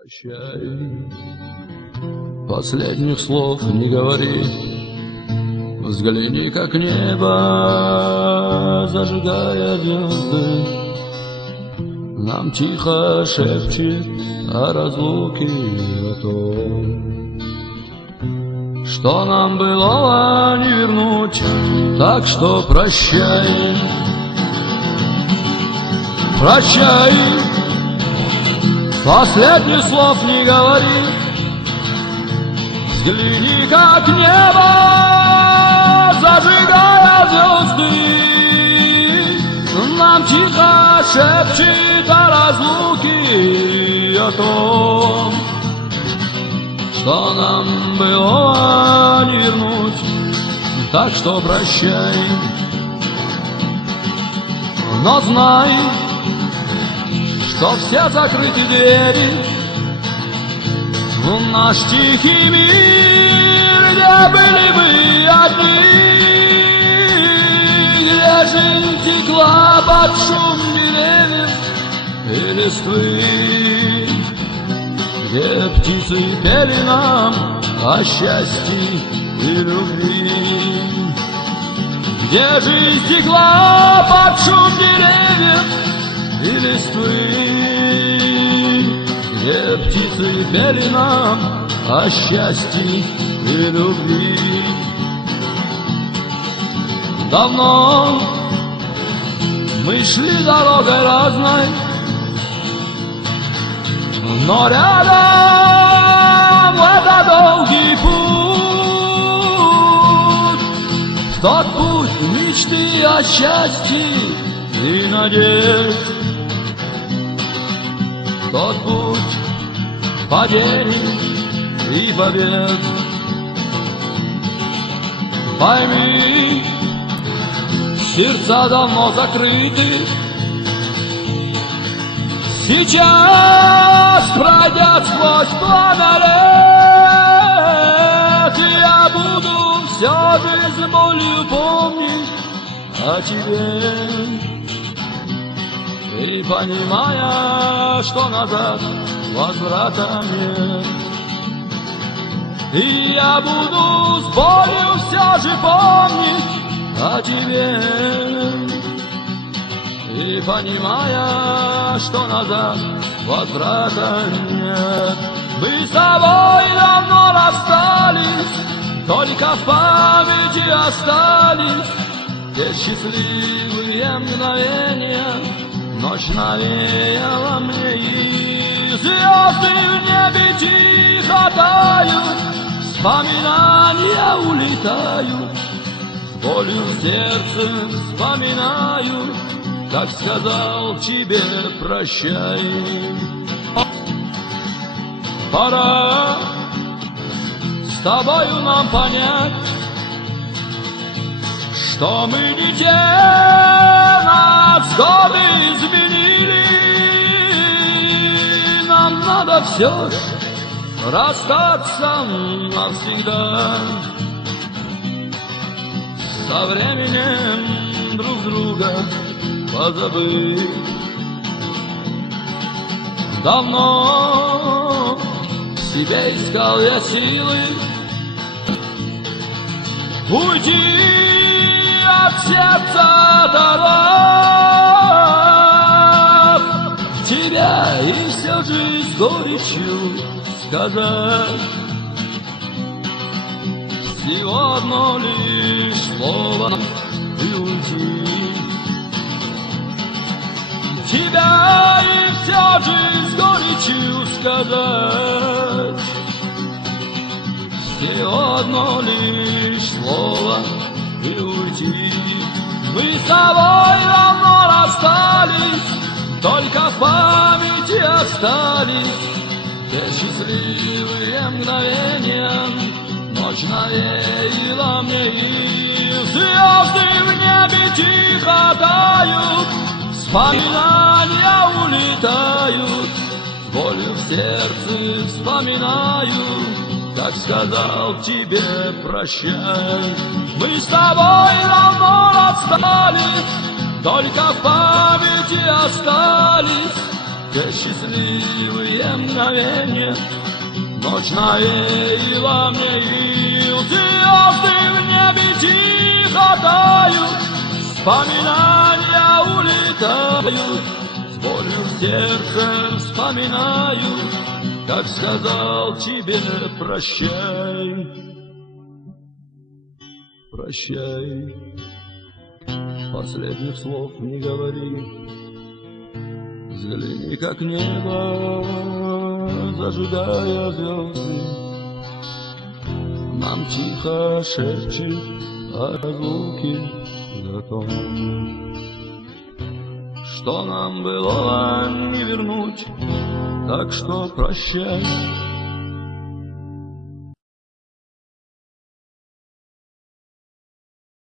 Прощай, последних слов не говори, взгляни, как небо, зажигая звезды, нам тихо шепчет о разлуке, о том, что нам было не вернуть, так что прощай, прощай. Последних слов не говори, взгляни, как небо, зажигая звезды, нам тихо шепчет о разлуке, о том, что нам было не вернуть, так что прощай. Но знай, что все закрыты двери в наш тихий мир, где были мы одни, где жизнь текла под шум деревьев и листвы, где птицы пели нам о счастье и любви, где жизнь текла под шум деревьев и листвы, где птицы пели нам о счастье и любви. Давно мы шли дорогой разной, но рядом в этот долгий путь, в тот путь мечты о счастье и надежд, тот путь падений и побед. Пойми, сердца давно закрыты, сейчас пройдя сквозь пламя лет, я буду все же с болью помнить о тебе, и понимая, что назад возврата нет. И я буду с болью все же помнить о тебе, и понимая, что назад возврата нет. Мы с тобой давно расстались, только в памяти остались те счастливые мгновения. Ночь навеяла мне, и звезды в небе тихо тают, вспоминания улетают, болью в сердце вспоминаю, как сказал тебе прощай. Пора с тобою нам понять, что мы не те, нас годы изменили. Нам надо все ж расстаться навсегда, со временем друг друга позабыть. Давно в себе искал я силы уйти от сердца дорог тебя, и все же с горечью сказать всего одно лишь слово и уйти. Тебя, и все же с горечью сказать всего одно лишь слово и уйти. Мы с тобой давно расстались, только в памяти остались те счастливые мгновения. Ночь навеяла мне, и звезды в небе тихо тают, вспоминания улетают, болью в сердце вспоминаю, как сказал тебе прощай. Мы с тобой давно расстались, только в памяти остались те счастливые мгновения, ночная и во мне, и звезды в небе тихо тают, вспоминания улетают, с болью в сердце вспоминаю, как сказал тебе прощай, прощай. Последних слов не говори, взгляни, как небо, зажигая звезды, нам тихо шепчет о разлуке закон. Что нам было не вернуть, так что прощай.